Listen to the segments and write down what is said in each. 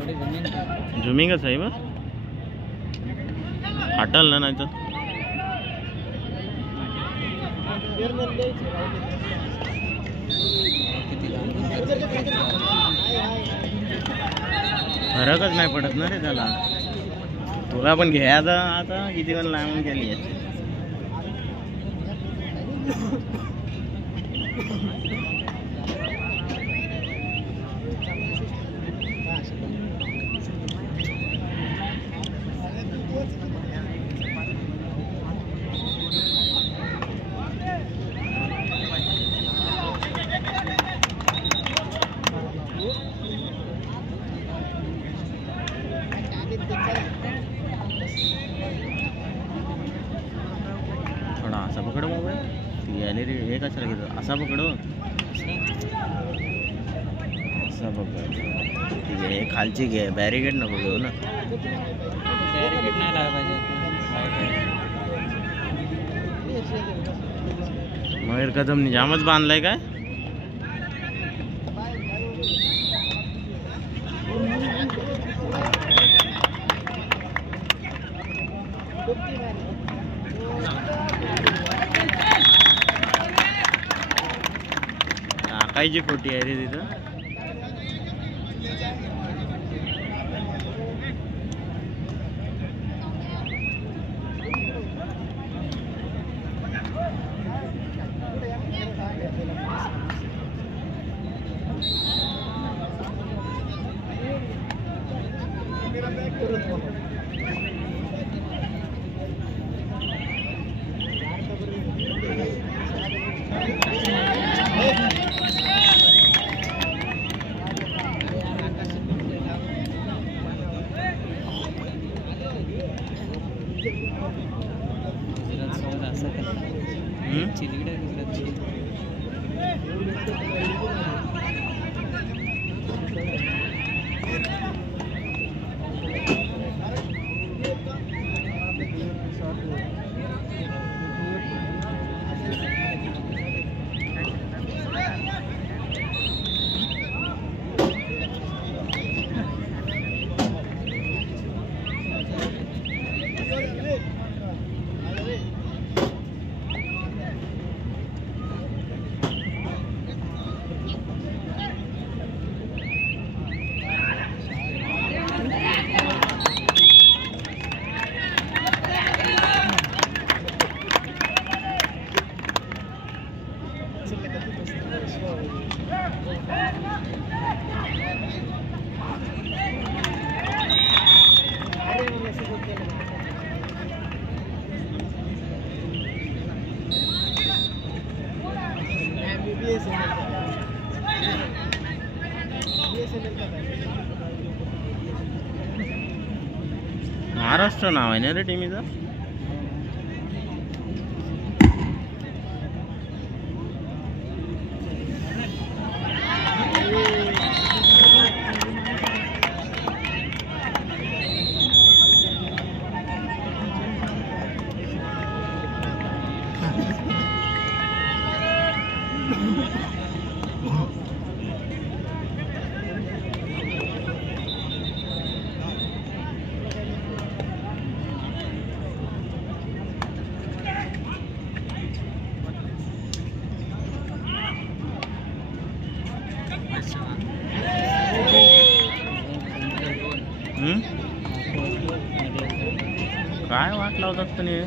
झुमिंगच आहे बस फाटल ना नाही तर फरकच नाही पडत ना रे त्याला तुला पण घ्यायचा आता किती पण लावून केली याची थोडा असा पकड मोबाईल गॅलरी हे कशाला घेतो असा पकडो असा पकड ठीक आहे हे खालची घे बॅरिकेड नको घेऊ ना बॅरिकेड नाही लावायला पाहिजे मयूर कदमनी जामच बांधलाय काय टाकायची खोटी आहे रे तिथं महाराष्ट्र नाव आहे ना रे टीमीचं काय वाट लावतात पण हे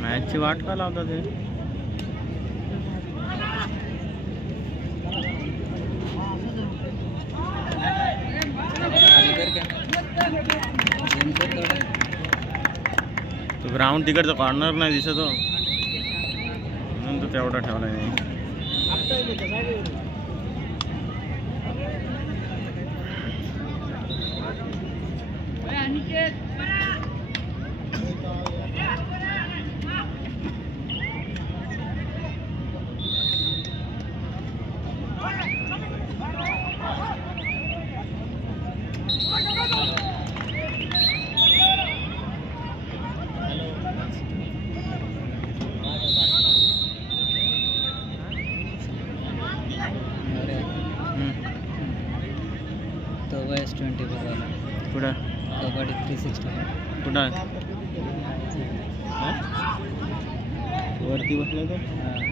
मॅचची वाट का लावतात हे तो ग्राउंड तिकडचा कॉर्नर नाही दिसत हो म्हणून तो तेवढा ठेवला नाही 360 कुठं आहे? हा? वरती बसलं तर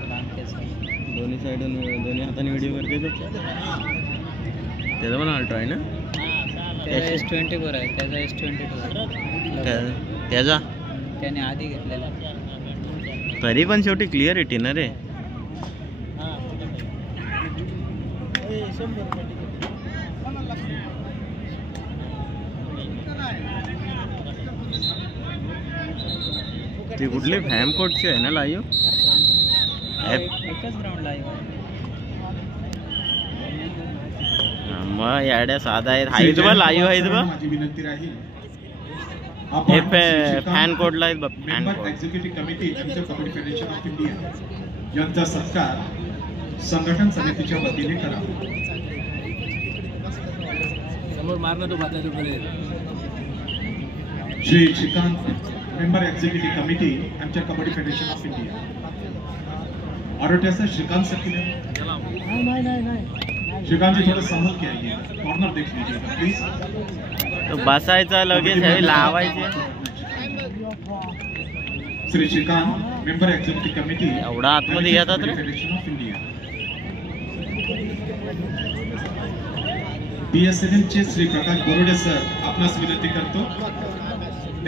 लांब केस दोन्ही साईडून दोन्ही हाताने व्हिडिओ करते तो. त्याचा पण अल्ट्रा आहे ना? त्याचा S24 आहे, त्याचा S22 आहे. त्याचा त्याने आधी घेतलेला. तरी पण शेवटी क्लिअरिटी ना रे. ती कुठली फॅम कोडची आहे ना लाईव्ह? एकच ग्राउंड लाईव्ह आहे. मग याड्या साधा आहेत. हाईत बा लाईव्ह आहेत बा. माझी विनंती राहील हे फॅन कोडला आहेत बघ. Fan code. एक्झिक्युटिव्ह कमिटी एमच्या कबड्डी फेडरेशन ऑफ इंडिया यांचा सत्कार संघटन समितीच्या वतीने करा. समोर मारणं तो बाजू Shri Shrikant member executive committee एमच्या कबड्डी फेडरेशन ऑफ इंडिया. आरोट्याचा श्रीकांत सर श्रीकांत जी थोड़ा संभल के आइए, कॉर्नर देख लीजिएगा प्लीज. तो बसायचा लगेच हे लावायचे. Shri Shrikant member executive committee एवढा आतमध्ये येतात रे. Federation of India. BSNL चे श्री प्रकाश बोरोडे सर आपणास विनंती करतो.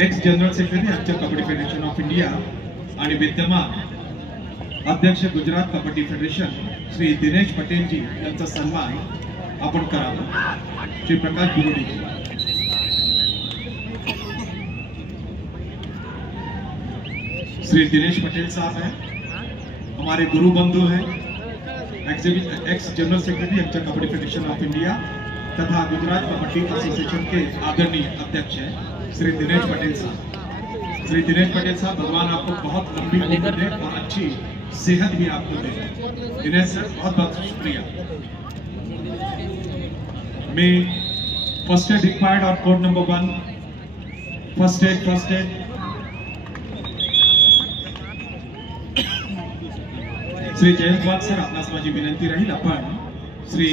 एक्स जनरल सेक्रेटरी आमच्या कबड्डी फेडरेशन ऑफ इंडिया आणि विद्यमान अध्यक्ष गुजरात कबड्डी फेडरेशन श्री दिनेश पटेल जी यांचा सन्मान आपण करावा. श्री प्रकाश बोरोडे जी. श्री दिनेश पटेल साहब हैं, हमारे गुरु बंधु हैं, एक्स जनरल सेक्रेटरी एमच्या कबड्डी फेडरेशन ऑफ इंडिया तथा गुजरात कबड्डी एसोसिएशन के आदरणीय अध्यक्ष हैं श्री दिनेश पटेल साहब. श्री दिनेश पटेल साहब, भगवान आपको बहुत लंबी उम्र दे और अच्छी सेहत भी आपको दे. दिनेश सर बहुत बहुत शुक्रिया. मैं फर्स्ट एड रिक्वायर्ड और code number 1 first aid Shri Jayant Wagh sir आपणास माझी विनंती राहील आपण Shri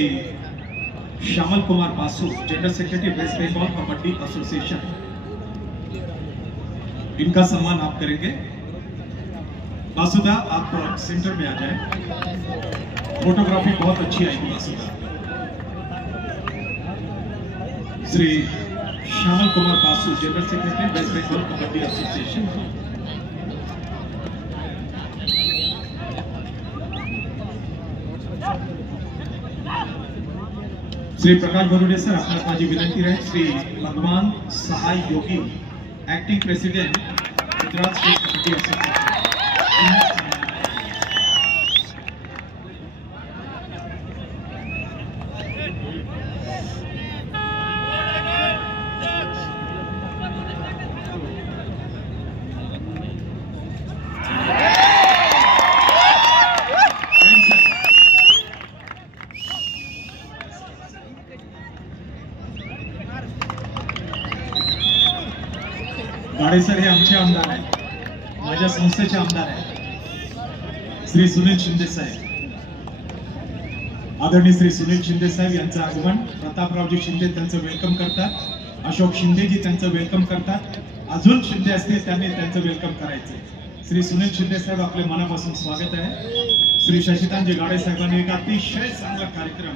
Shyamal Kumar Basu general secretary West Bengal kabaddi association इनका सम्मान आप करेंगे. बासुदा आप सेंटर में आ जाएं. फोटोग्राफी बहुत अच्छी आएगी बासुदा. Shri Shyamal Kumar Basu general secretary West Bengal kabaddi association. Shri Prakash Borode sir आपणास माझी विनंती राहील. Shri Bhagwan Sahay Yogi acting president Gujarat state kabaddi association. Gade sir हे आमचे आमदार आहेत, माझ्या संस्थेचे आमदार आहेत. श्री सुनील शिंदे साहेब, आदरणीय श्री सुनील शिंदे साहेब यांचं आगमन. प्रतापरावजी शिंदे त्यांचं वेलकम करतात. अशोक शिंदेजी त्यांचं वेलकम करतात. अजून शिंदे असतील त्यांनी त्यांचं वेलकम करायचं. श्री सुनील शिंदे साहेब आपले मनापासून स्वागत आहे. श्री शशिकांतजी गाडे साहेबांनी एक अतिशय चांगला कार्यक्रम,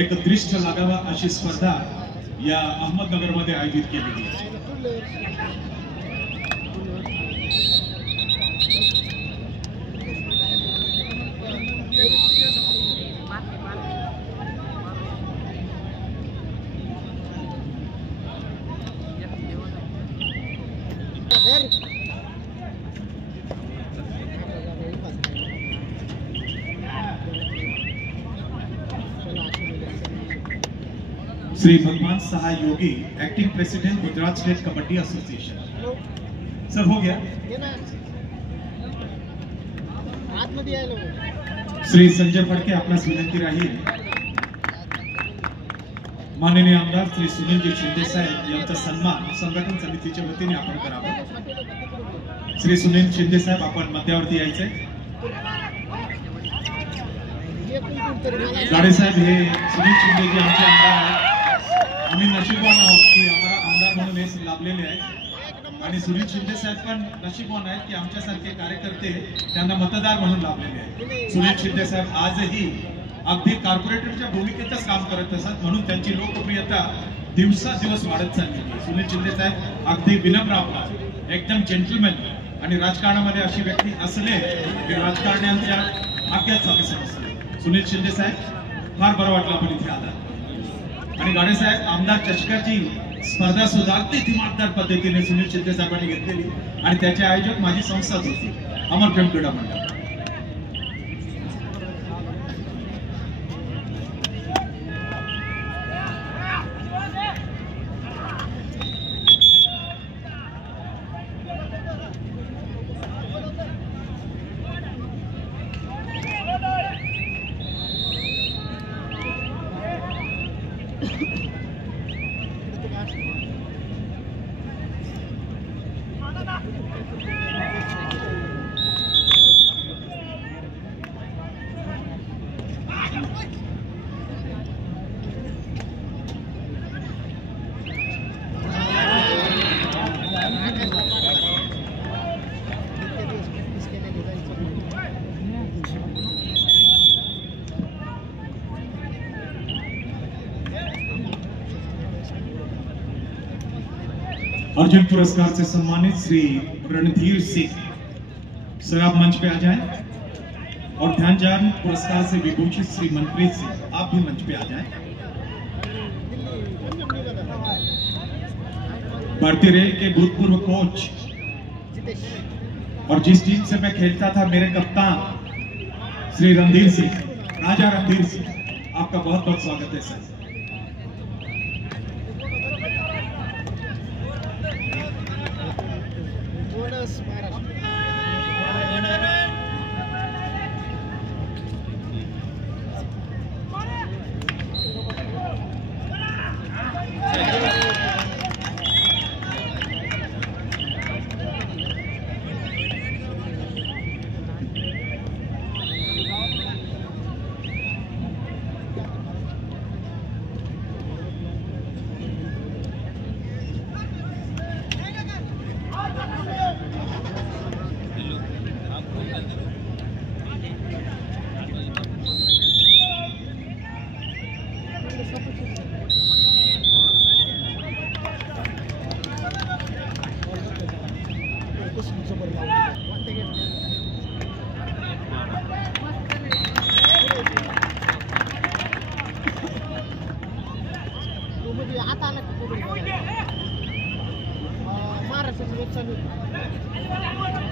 एक दृष्ट लागावा अशी स्पर्धा या अहमदनगरमध्ये आयोजित केलेली आहे. Shri Bhagwan Sahay Yogi acting president Gujarat state kabaddi association. Sir हो गया. श्री संजय फडके आपणास विनंती राहील. माननीय आमदार श्री सुनीलजी शिंदे साहेब यांचा सन्मान संघटन समितीच्या वतीने आपण करावा. श्री सुनील शिंदे साहेब आपण मध्यावरती यायचे. गाडे साहेब हे सुनील शिंदे जी आमचे आमदार आहेत. आम्ही नशीबवान आहोत की आम्हाला आमदार म्हणून हे लाभलेले आहेत आणि सुनील शिंदे साहेब पण नशीबवान आहेत की आमच्यासारखे कार्यकर्ते त्यांना मतदार म्हणून लाभलेले आहेत. सुनील शिंदे साहेब आजही अगदी कॉर्पोरेटरच्या भूमिकेतच काम करत असतात म्हणून त्यांची लोकप्रियता दिवसादिवस वाढत चालली. सुनील शिंदे साहेब अगदी विनम्र आपला एकदम जेंटलमॅन आणि राजकारणामध्ये अशी व्यक्ती असले की राजकारण्यांच्या भाग्यात समजते. सुनील शिंदे साहेब फार बरं वाटलं आपण इथे आला. आणि गाडे साहेब आमदार चषकाची स्पर्धा सुद्धा अगदी दिमागदार पद्धतीने सुनील शिंदे साहेबांनी घेतलेली आणि त्याचे आयोजक माझी संस्थाच होती अमर प्रेम क्रीडा मंडळ. अर्जुन पुरस्कार से सम्मानित श्री रणधीर सिंह सर आप मंच पे आ जाएं और ध्यानचंद पुरस्कार से विभूषित श्री मनप्रीत सिंह आप भी मंच पे आ जाएं. भारतीय रेल के भूतपूर्व कोच और जिस टीम से मैं खेलता था मेरे कप्तान श्री रणधीर सिंह, राजा रणधीर सिंह, आपका बहुत बहुत स्वागत है सर.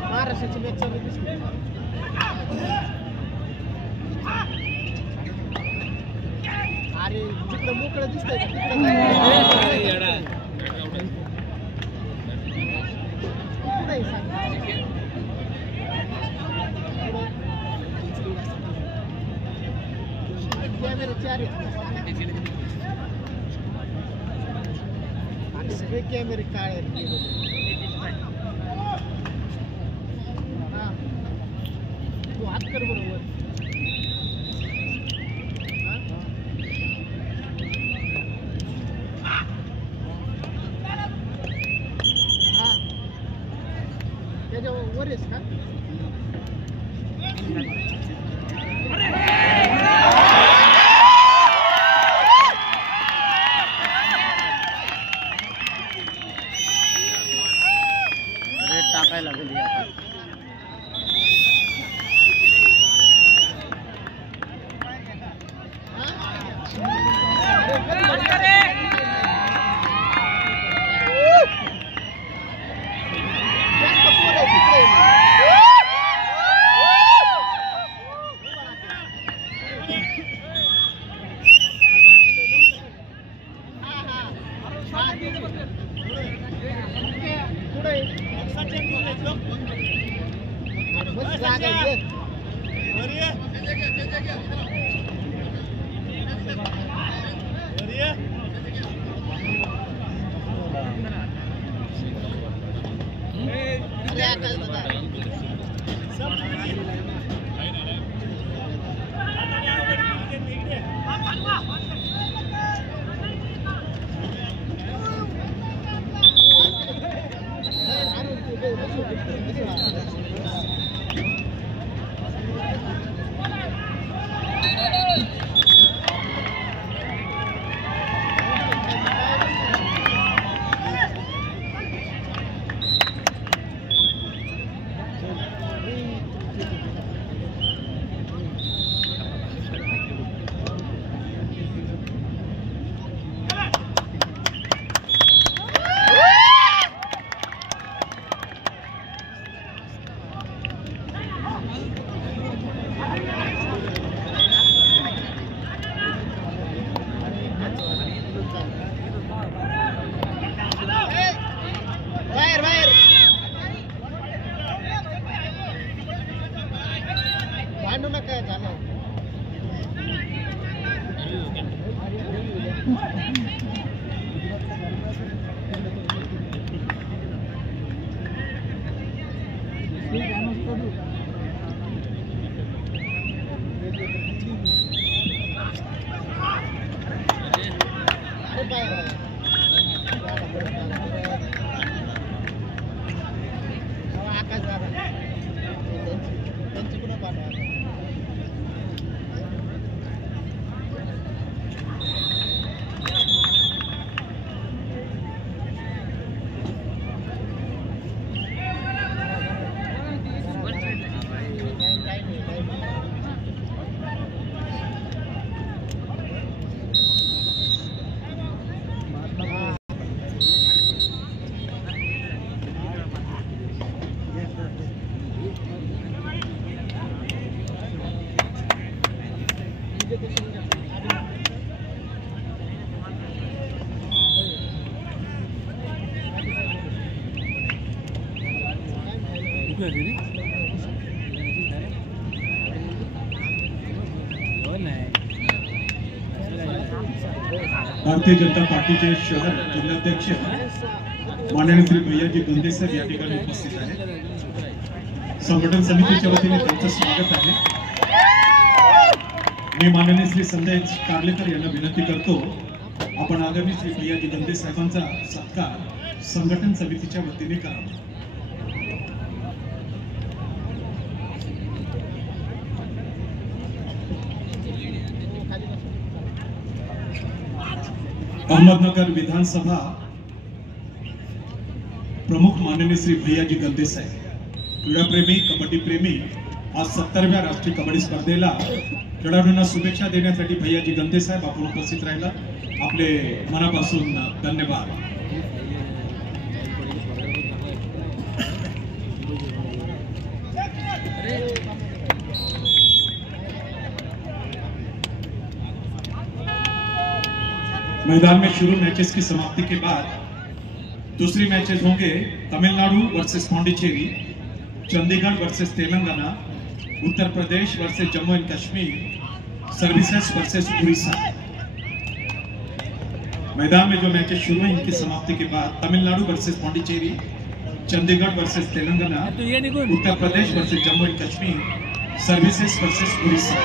महाराष्ट्राची मॅच चालू दिसते. अरे जिकडं मोकळं दिसतंय कॅमेरे चार आणि सगळे कॅमेरे काळे तू हात कर बरोबर. त्याच्यावर वर आहेस का? टाकायला लागली आता. बाहेर बाहेर भांडू नका झालं आकाश दादा त्यांची पुन्हा पाठवा भारतीय जनता पार्टीचे शहर जिल्हाध्यक्ष माननीय श्री भैयाजी गंदे साहेब या ठिकाणी उपस्थित आहेत. संघटन समितीच्या वतीने त्यांचं स्वागत आहे. मी माननीय श्री संजय कार्लेकर यांना विनंती करतो, आपण आगामी श्री भैयाजी गंदे साहेबांचा सत्कार संघटन समितीच्या वतीने करावा. अहमदनगर विधानसभा प्रमुख माननीय श्री भैयाजी गंदे साहेब, क्रीडाप्रेमी कबड्डी प्रेमी, आज 70व्या राष्ट्रीय कबड्डी स्पर्धेला खेळाडूंना शुभेच्छा देण्यासाठी भैयाजी गंदे साहेब आपण उपस्थित राहिला, आपले मनापासून धन्यवाद. मैदान में शुरू मैचेस की समाप्ति के बाद दूसरी मैचेस होंगे Tamil Nadu versus Pondicherry, Chandigarh versus Telangana, Uttar Pradesh versus Jammu and Kashmir, services versus Orissa. मैदान में जो मैचेस शुरू हैं इनकी समाप्ति के बाद Tamil Nadu versus Pondicherry, Chandigarh versus Telangana, Uttar Pradesh versus Jammu and Kashmir, services versus Orissa.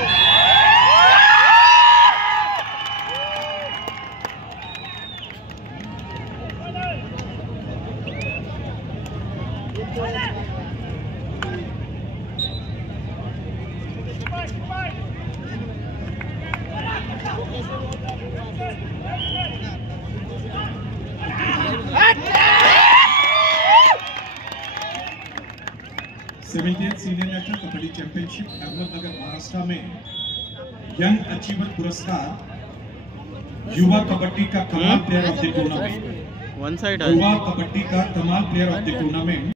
Senior national kabaddi championship Ahmednagar Maharashtra में यंग अचीवर पुरस्कार युवा कबड्डी का कमाल player of the tournament, one side Yuva kabaddi का कमाल प्लेयर ऑफ द टूर्नामेंट